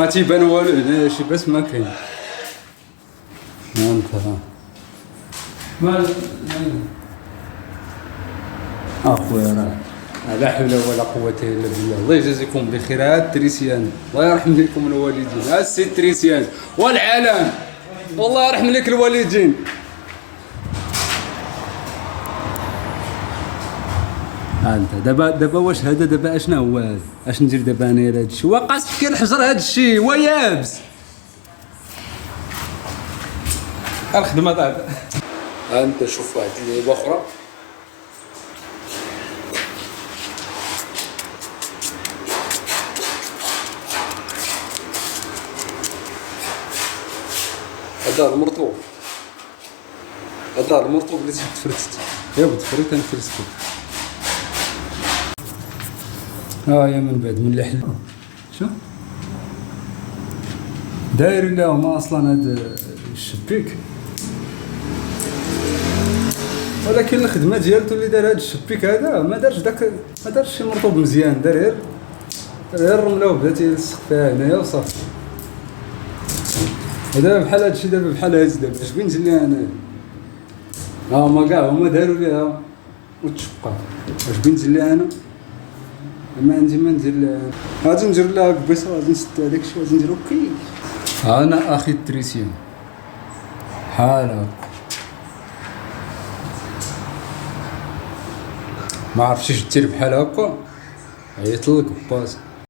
ما تيبان والو هنا شي باس ما كاين. انت ما اخويا راه لا حول ولا قوة الا بالله. الله يجازيكم بخير. هاد التريسيان الله يرحم لكم الوالدين. ها السي التريسيان والعالم والله يرحم لك الوالدين. انت دابا واش هذا دابا اشنا هو هذا؟ اش ندير دابا انايا لهذا الشيء؟ واقاس في الحجر هذا الشيء هو يابس. الخدمه طاحت. انت شوف واحد اللعيبه اخرى. هذا المرطوب، هذا المرطوب اللي تفرست. يا تفريت انا فرستو. يا من بعد من اللي حل شو داير لهم اصلا هذا الشبيك، ولكن الخدمه ديالته اللي دار هذا الشبيك هذا ما دارش داك، ما دارش شي مرطوب مزيان، دار غير الرمله وبدا تيلصق فيها هنايا وصافي. دابا بحال هادشي، دابا بحال هادشي دابا اش بغيت ندير ليها انايا؟ هما كاع هما داروا ليها وتشقى. اش بغيت ندير ليها انا؟ ما عندي ما ندير لها. غادي ندير لها كبيصه، غادي نسد هذاك الشيء، غادي نديرو كي انا اخي التريسيون بحال هكا. ما عرفتش اش دير بحال هكا، عيطلك باز.